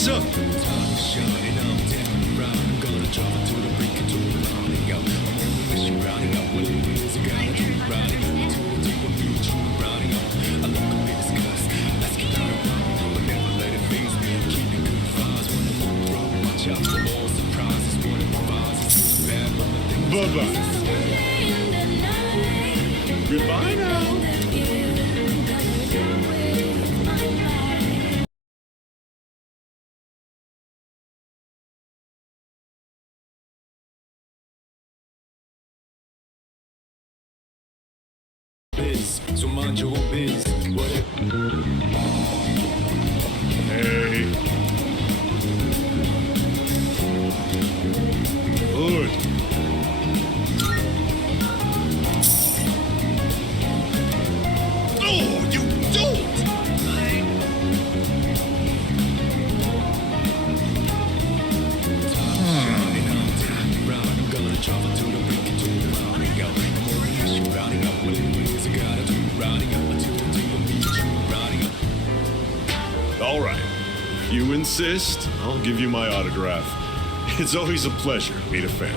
what's up? Bye-bye. Goodbye now. So mind your own biz. Hey. Good. Oh, you don't! All right. If you insist, I'll give you my autograph. It's always a pleasure to meet a fan.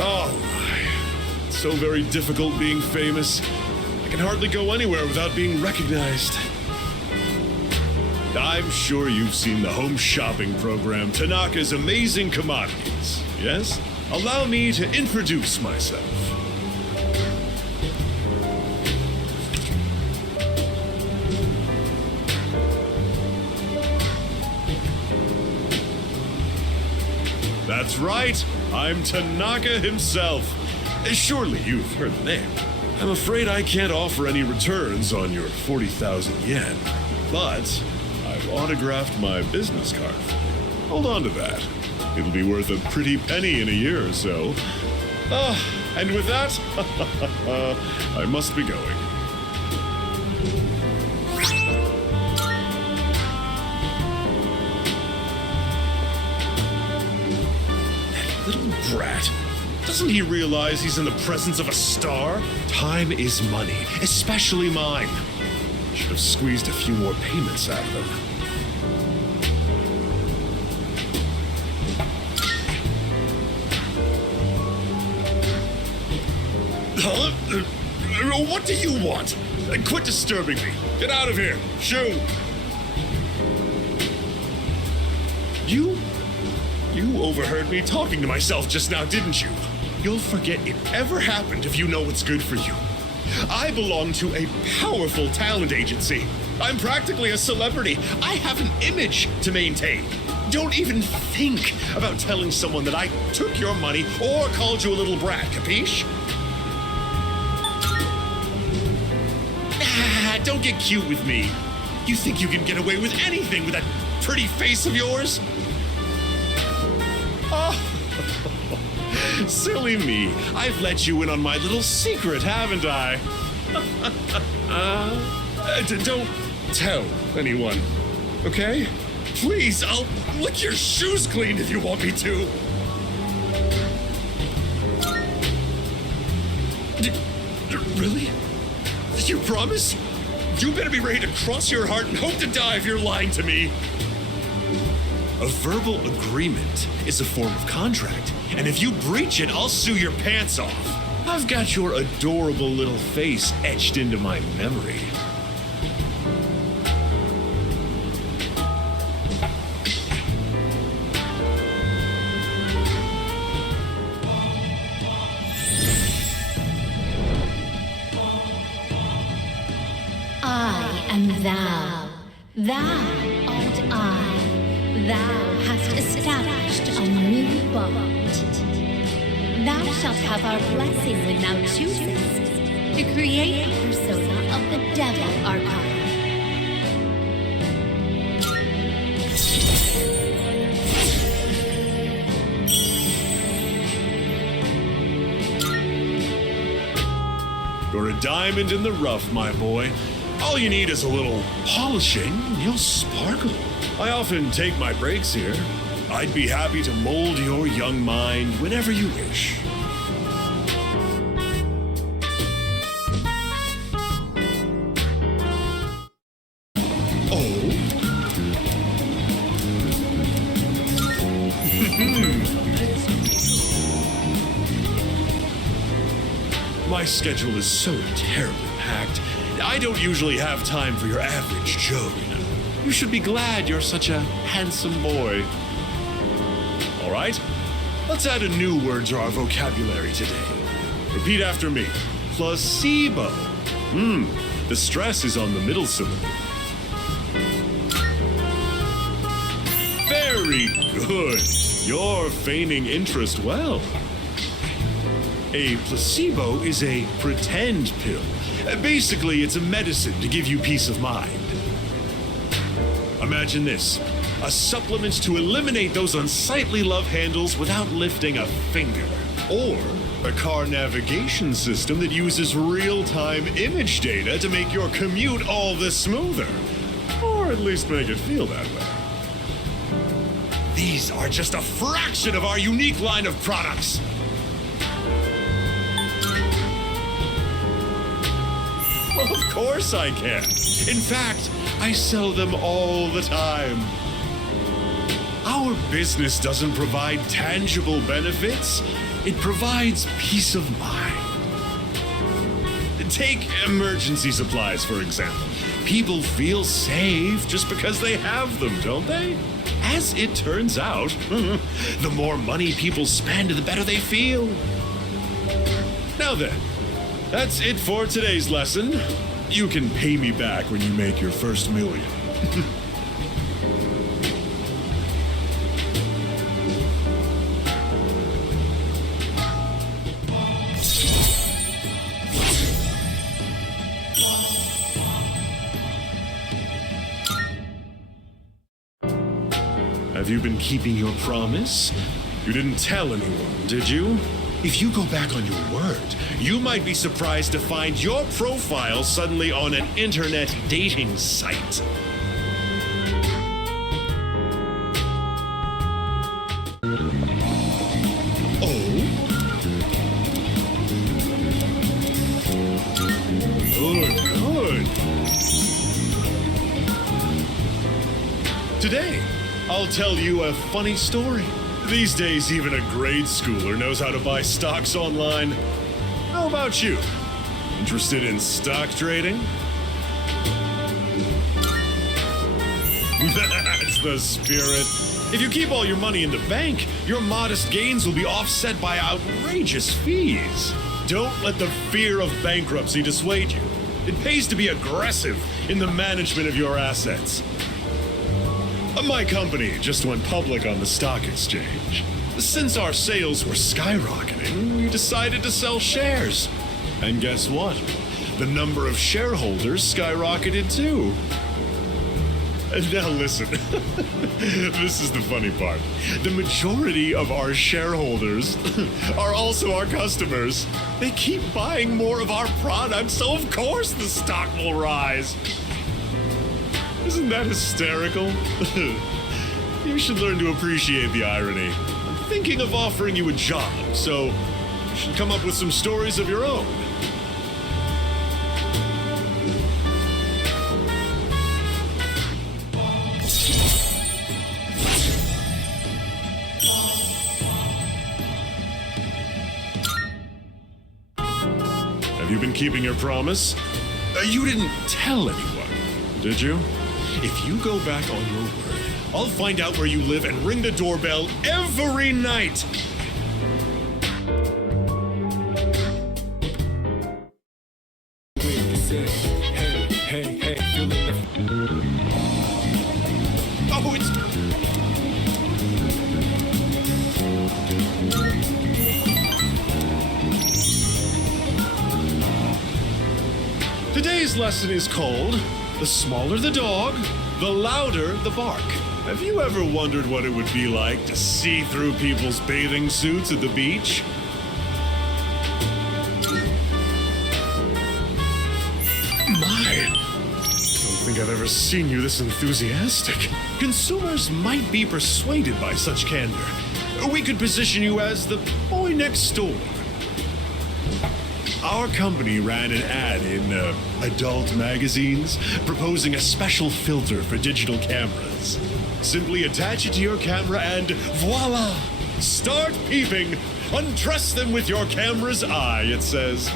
Oh, my. It's so very difficult being famous. I can hardly go anywhere without being recognized. I'm sure you've seen the home shopping program, Tanaka's Amazing Commodities. Yes? Allow me to introduce myself. That's right, I'm Tanaka himself. Surely you've heard the name. I'm afraid I can't offer any returns on your 40,000 yen, but I've autographed my business card. Hold on to that. It'll be worth a pretty penny in a year or so. And with that, I must be going. Little brat. Doesn't he realize he's in the presence of a star? Time is money, especially mine. Should have squeezed a few more payments out of him. Huh? What do you want? Quit disturbing me. Get out of here. Shoo. You overheard me talking to myself just now, didn't you? You'll forget it ever happened if you know what's good for you. I belong to a powerful talent agency. I'm practically a celebrity. I have an image to maintain. Don't even think about telling someone that I took your money or called you a little brat, capiche? Don't get cute with me. You think you can get away with anything with that pretty face of yours? Oh, silly me. I've let you in on my little secret, haven't I? Don't tell anyone, okay? Please, I'll lick your shoes clean if you want me to. Really? Did you promise? You better be ready to cross your heart and hope to die if you're lying to me. A verbal agreement is a form of contract, and if you breach it, I'll sue your pants off. I've got your adorable little face etched into my memory. I am thou. Thou art I. Thou hast established a new bond. Thou shalt have our blessing when thou choosest to create the persona of the devil archive. You're a diamond in the rough, my boy. All you need is a little polishing, and you'll sparkle. I often take my breaks here. I'd be happy to mold your young mind whenever you wish. My schedule is so terribly packed. I don't usually have time for your average Joe, you know. You should be glad you're such a handsome boy. All right, let's add a new word to our vocabulary today. Repeat after me. Placebo. The stress is on the middle syllable. Very good. You're feigning interest well. A placebo is a pretend pill. Basically, it's a medicine to give you peace of mind. Imagine this, a supplement to eliminate those unsightly love handles without lifting a finger. Or a car navigation system that uses real-time image data to make your commute all the smoother. Or at least make it feel that way. These are just a fraction of our unique line of products. Well, of course I can. In fact, I sell them all the time. Our business doesn't provide tangible benefits. It provides peace of mind. Take emergency supplies, for example. People feel safe just because they have them, don't they? As it turns out, the more money people spend, the better they feel. Now then, that's it for today's lesson. You can pay me back when you make your first million. Have you been keeping your promise? You didn't tell anyone, did you? If you go back on your word, you might be surprised to find your profile suddenly on an internet dating site. Oh? Good. Today, I'll tell you a funny story. These days, even a grade schooler knows how to buy stocks online. How about you? Interested in stock trading? That's the spirit. If you keep all your money in the bank, your modest gains will be offset by outrageous fees. Don't let the fear of bankruptcy dissuade you. It pays to be aggressive in the management of your assets. My company just went public on the stock exchange. Since our sales were skyrocketing, we decided to sell shares. And guess what? The number of shareholders skyrocketed too. And now listen, this is the funny part. The majority of our shareholders are also our customers. They keep buying more of our products, so of course the stock will rise. Isn't that hysterical? You should learn to appreciate the irony. I'm thinking of offering you a job, so you should come up with some stories of your own. Have you been keeping your promise? You didn't tell anyone, did you? If you go back on your word, I'll find out where you live and ring the doorbell every night. Hey, feeling the... Oh, it's... Today's lesson is called The Smaller the Dog, the Louder the Bark. Have you ever wondered what it would be like to see through people's bathing suits at the beach? My, I don't think I've ever seen you this enthusiastic. Consumers might be persuaded by such candor. We could position you as the boy next door. Our company ran an ad in adult magazines proposing a special filter for digital cameras. Simply attach it to your camera and voila! Start peeping! Undress them with your camera's eye, it says.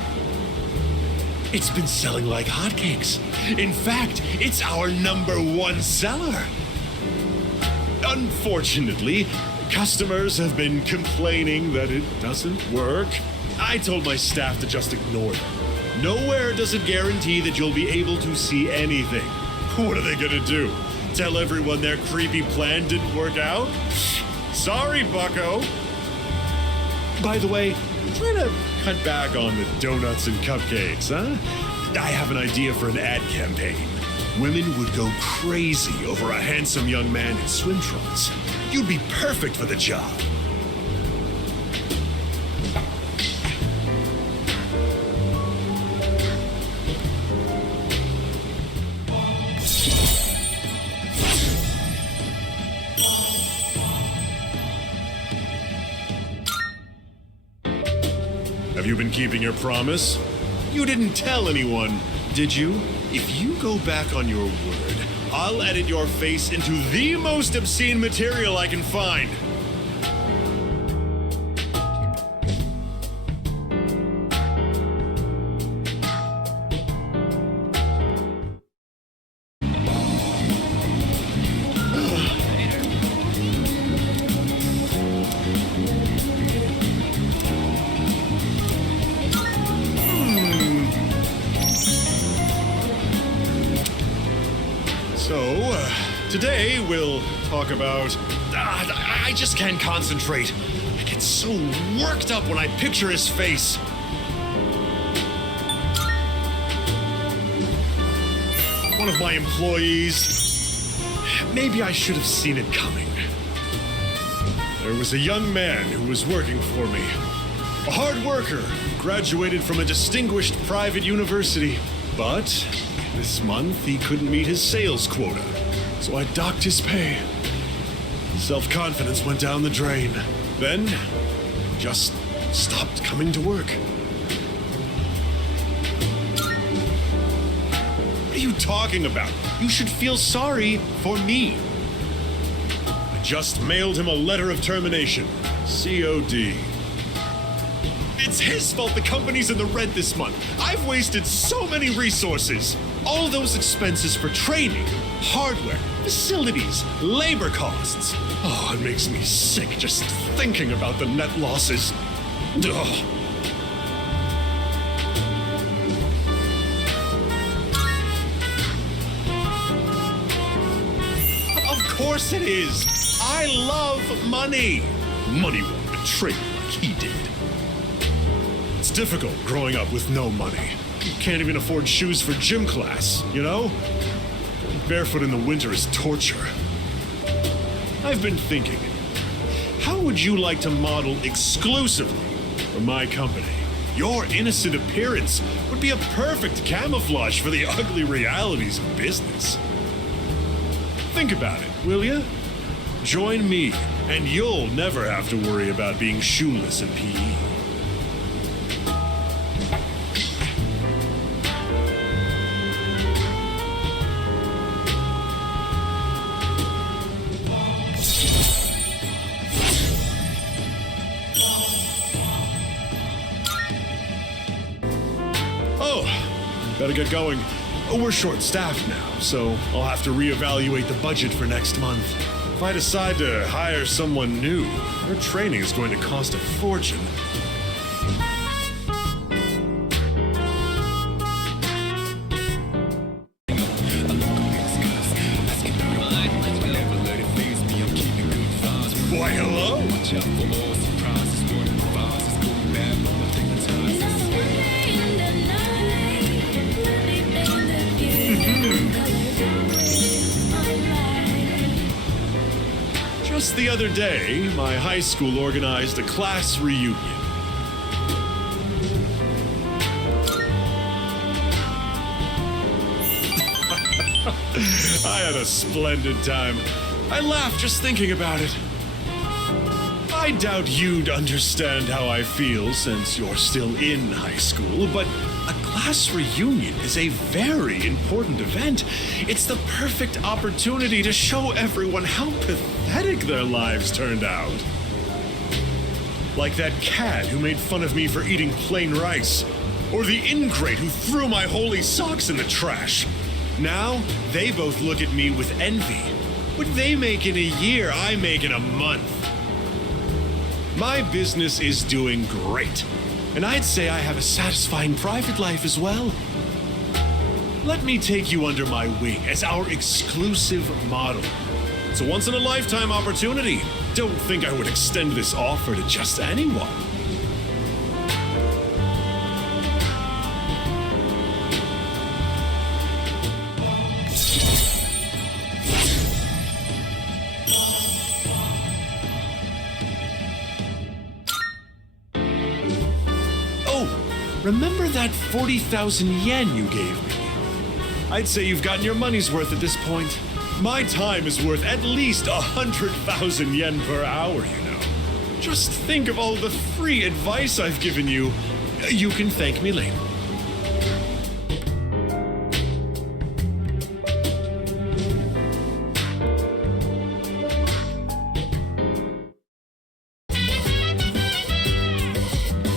It's been selling like hotcakes. In fact, it's our #1 seller. Unfortunately, customers have been complaining that it doesn't work. I told my staff to just ignore them. Nowhere does it guarantee that you'll be able to see anything. What are they gonna do? Tell everyone their creepy plan didn't work out? Sorry, bucko. By the way, try to cut back on the donuts and cupcakes, huh? I have an idea for an ad campaign. Women would go crazy over a handsome young man in swim trunks. You'd be perfect for the job. Have you been keeping your promise? You didn't tell anyone, did you? If you go back on your word, I'll edit your face into the most obscene material I can find. Today we'll talk about... I just can't concentrate. I get so worked up when I picture his face. One of my employees. Maybe I should have seen it coming. There was a young man who was working for me. A hard worker, graduated from a distinguished private university. But this month he couldn't meet his sales quota. So I docked his pay. Self-confidence went down the drain. Then, just stopped coming to work. What are you talking about? You should feel sorry for me. I just mailed him a letter of termination. COD. It's his fault the company's in the red this month. I've wasted so many resources. All those expenses for training, hardware, facilities, labor costs. Oh, it makes me sick just thinking about the net losses. Ugh. Of course it is. I love money. Money won't betray me like he did. It's difficult growing up with no money. You can't even afford shoes for gym class, you know? Barefoot in the winter is torture. I've been thinking, how would you like to model exclusively for my company? Your innocent appearance would be a perfect camouflage for the ugly realities of business. Think about it, will ya? Join me, and you'll never have to worry about being shoeless in PE. Better get going. We're short-staffed now, so I'll have to reevaluate the budget for next month. If I decide to hire someone new, their training is going to cost a fortune. Why, hello? Just the other day, my high school organized a class reunion. I had a splendid time. I laughed just thinking about it. I doubt you'd understand how I feel since you're still in high school, but a class reunion is a very important event. It's the perfect opportunity to show everyone how pathetic their lives turned out. Like that cat who made fun of me for eating plain rice. or the ingrate who threw my holy socks in the trash. Now, they both look at me with envy. What they make in a year, I make in a month. My business is doing great, and I'd say I have a satisfying private life as well. Let me take you under my wing as our exclusive model. It's a once-in-a-lifetime opportunity. Don't think I would extend this offer to just anyone. Oh, remember that 40,000 yen you gave me? I'd say you've gotten your money's worth at this point. My time is worth at least 100,000 yen per hour, you know. Just think of all the free advice I've given you. You can thank me later.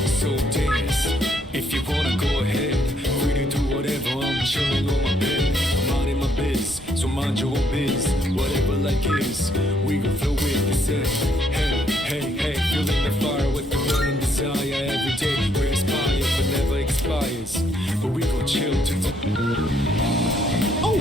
So dance, if you wanna go ahead. Free to do whatever, I'm chilling on my bed. I'm out in my biz, so mind your own biz. Whatever like is, we gon' flow with this end. Hey, hey, hey, feeling the fire with the burning desire. Every day we inspire, but never expires. But we gon' chill to Oh!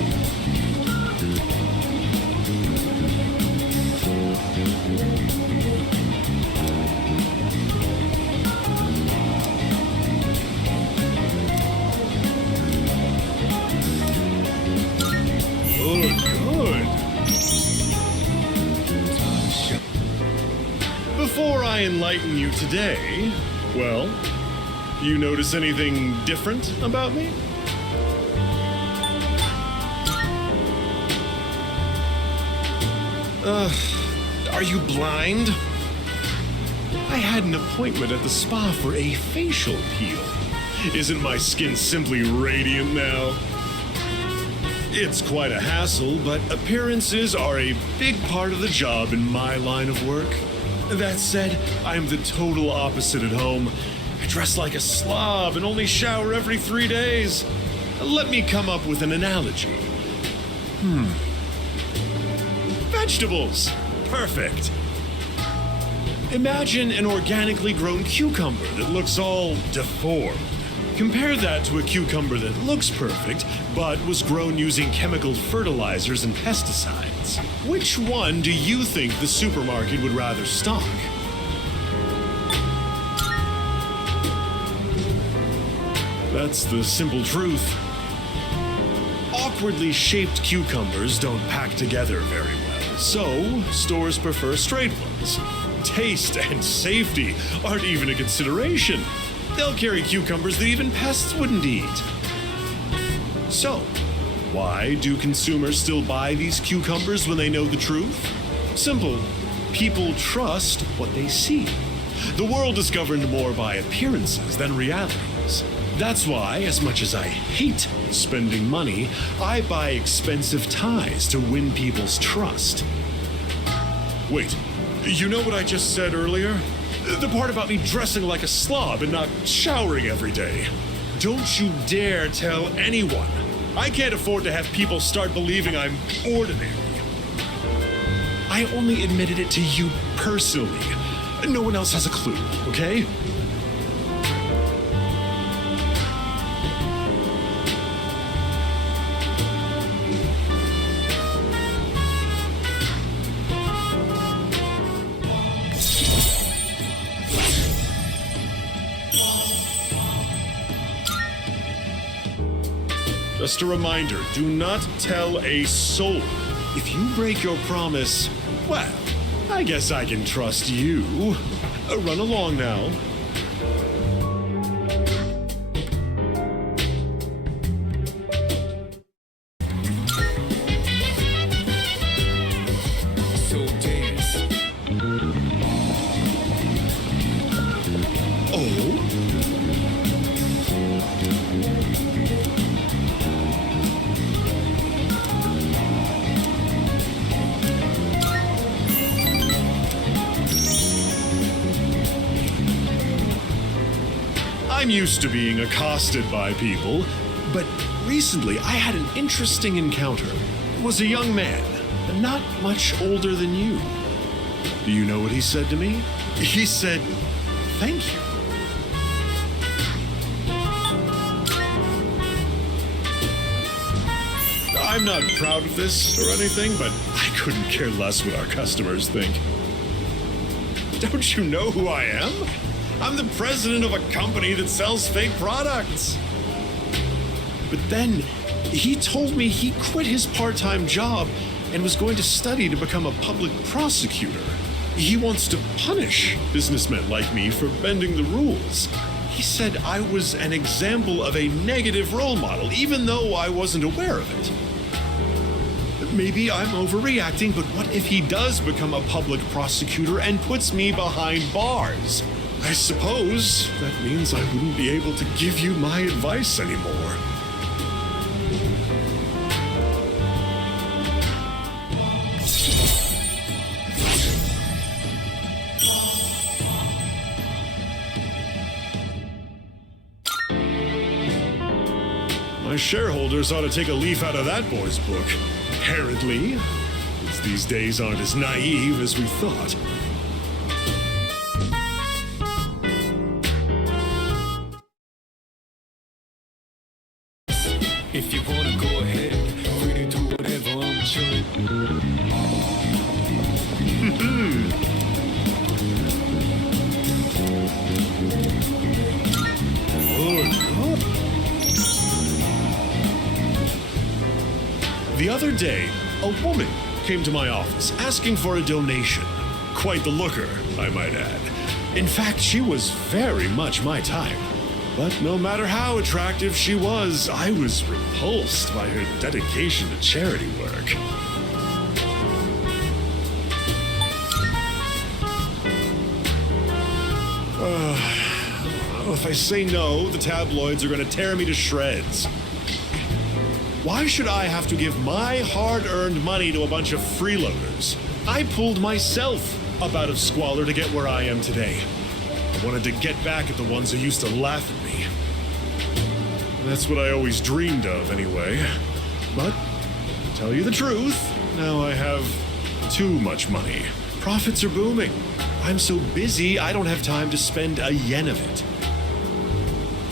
Good. Before I enlighten you today, well, you notice anything different about me? Are you blind? I had an appointment at the spa for a facial peel. Isn't my skin simply radiant now? It's quite a hassle, but appearances are a big part of the job in my line of work. That said, I'm the total opposite at home. I dress like a slob and only shower every 3 days. Let me come up with an analogy. Vegetables! Perfect. Imagine an organically grown cucumber that looks all deformed. Compare that to a cucumber that looks perfect, but was grown using chemical fertilizers and pesticides. Which one do you think the supermarket would rather stock? That's the simple truth. Awkwardly shaped cucumbers don't pack together very well, so stores prefer straight ones. Taste and safety aren't even a consideration. They'll carry cucumbers that even pests wouldn't eat. So, why do consumers still buy these cucumbers when they know the truth? Simple. People trust what they see. The world is governed more by appearances than realities. That's why, as much as I hate spending money, I buy expensive ties to win people's trust. Wait, you know what I just said earlier? The part about me dressing like a slob and not showering every day. Don't you dare tell anyone. I can't afford to have people start believing I'm ordinary. I only admitted it to you personally. No one else has a clue, okay? Just a reminder, do not tell a soul. If you break your promise, well, I guess I can trust you. Run along now. so dance. Oh? I'm used to being accosted by people, but recently I had an interesting encounter. It was a young man, not much older than you. Do you know what he said to me? He said, "Thank you." I'm not proud of this or anything, but I couldn't care less what our customers think. Don't you know who I am? I'm the president of a company that sells fake products. But then he told me he quit his part-time job and was going to study to become a public prosecutor. He wants to punish businessmen like me for bending the rules. He said I was an example of a negative role model, even though I wasn't aware of it. Maybe I'm overreacting, but what if he does become a public prosecutor and puts me behind bars? I suppose that means I wouldn't be able to give you my advice anymore. My shareholders ought to take a leaf out of that boy's book. Apparently, these days aren't as naive as we thought. If you wanna go ahead, free to do whatever, I'm chillin'. The other day, a woman came to my office asking for a donation. Quite the looker, I might add. In fact, she was very much my type. But no matter how attractive she was, I was repulsed by her dedication to charity work. If I say no, the tabloids are going to tear me to shreds. Why should I have to give my hard-earned money to a bunch of freeloaders? I pulled myself up out of squalor to get where I am today. I wanted to get back at the ones who used to laugh at me. That's what I always dreamed of, anyway. But, to tell you the truth, now I have too much money. Profits are booming. I'm so busy, I don't have time to spend a yen of it.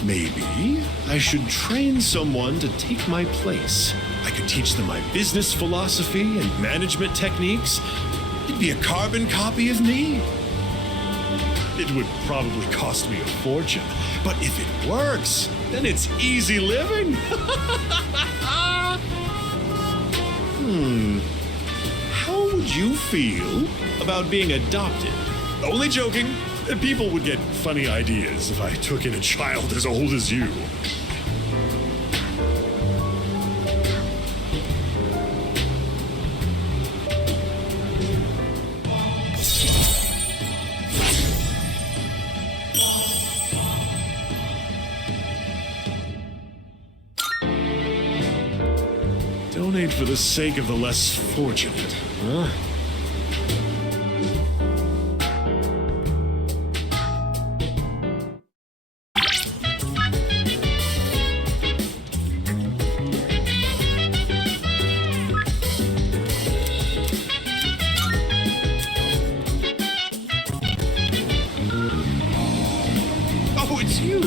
Maybe I should train someone to take my place. I could teach them my business philosophy and management techniques. It'd be a carbon copy of me. It would probably cost me a fortune, but if it works, then it's easy living. How would you feel about being adopted? Only joking. People would get funny ideas if I took in a child as old as you. Donate for the sake of the less fortunate, huh? Oh, it's you!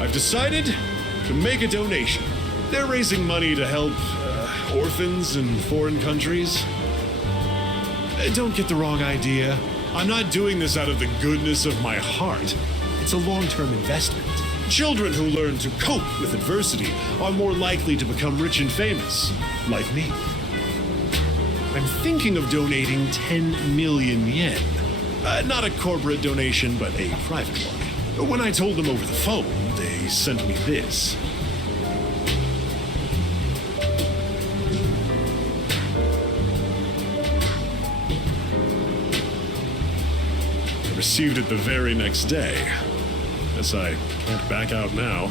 I've decided to make a donation. They're raising money to help orphans in foreign countries. Don't get the wrong idea. I'm not doing this out of the goodness of my heart. It's a long-term investment. Children who learn to cope with adversity are more likely to become rich and famous, like me. I'm thinking of donating 10 million yen. Not a corporate donation, but a private one. When I told them over the phone, they sent me this. I received it the very next day. Guess I can't back out now.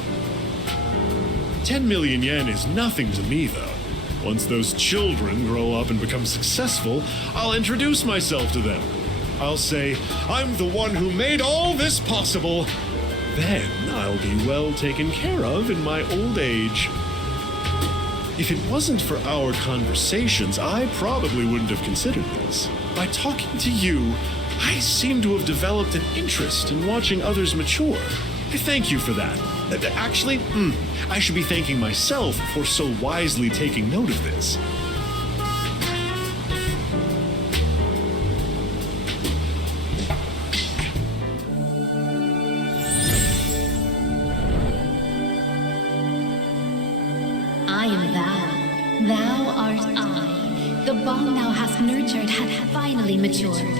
10 million yen is nothing to me, though. Once those children grow up and become successful, I'll introduce myself to them. I'll say, I'm the one who made all this possible. Then I'll be well taken care of in my old age. If it wasn't for our conversations, I probably wouldn't have considered this. By talking to you, I seem to have developed an interest in watching others mature. I thank you for that. Actually, I should be thanking myself for so wisely taking note of this. I am thou. Thou art I. The bond thou hast nurtured hath finally matured.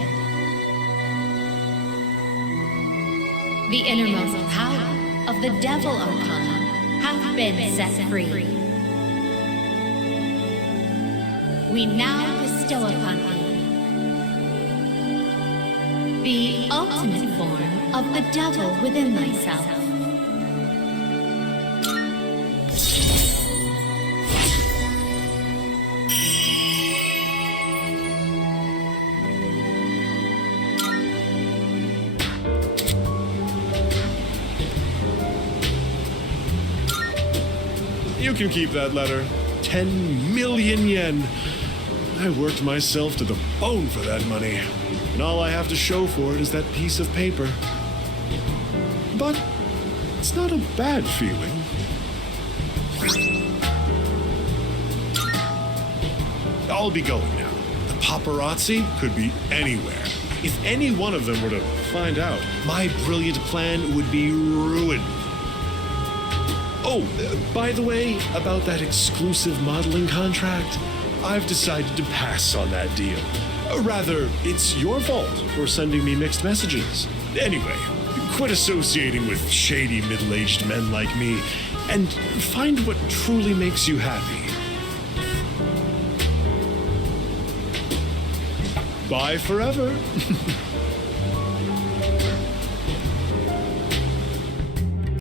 The innermost power of the Devil Arcana hath been set free. We now bestow upon thee the ultimate form of the Devil within thyself. You can keep that letter. 10 million yen. I worked myself to the bone for that money. And all I have to show for it is that piece of paper. But it's not a bad feeling. I'll be going now. The paparazzi could be anywhere. If any one of them were to find out, my brilliant plan would be ruined. Oh, by the way, about that exclusive modeling contract, I've decided to pass on that deal. Rather, it's your fault for sending me mixed messages. Anyway, quit associating with shady middle-aged men like me, and find what truly makes you happy. Bye forever.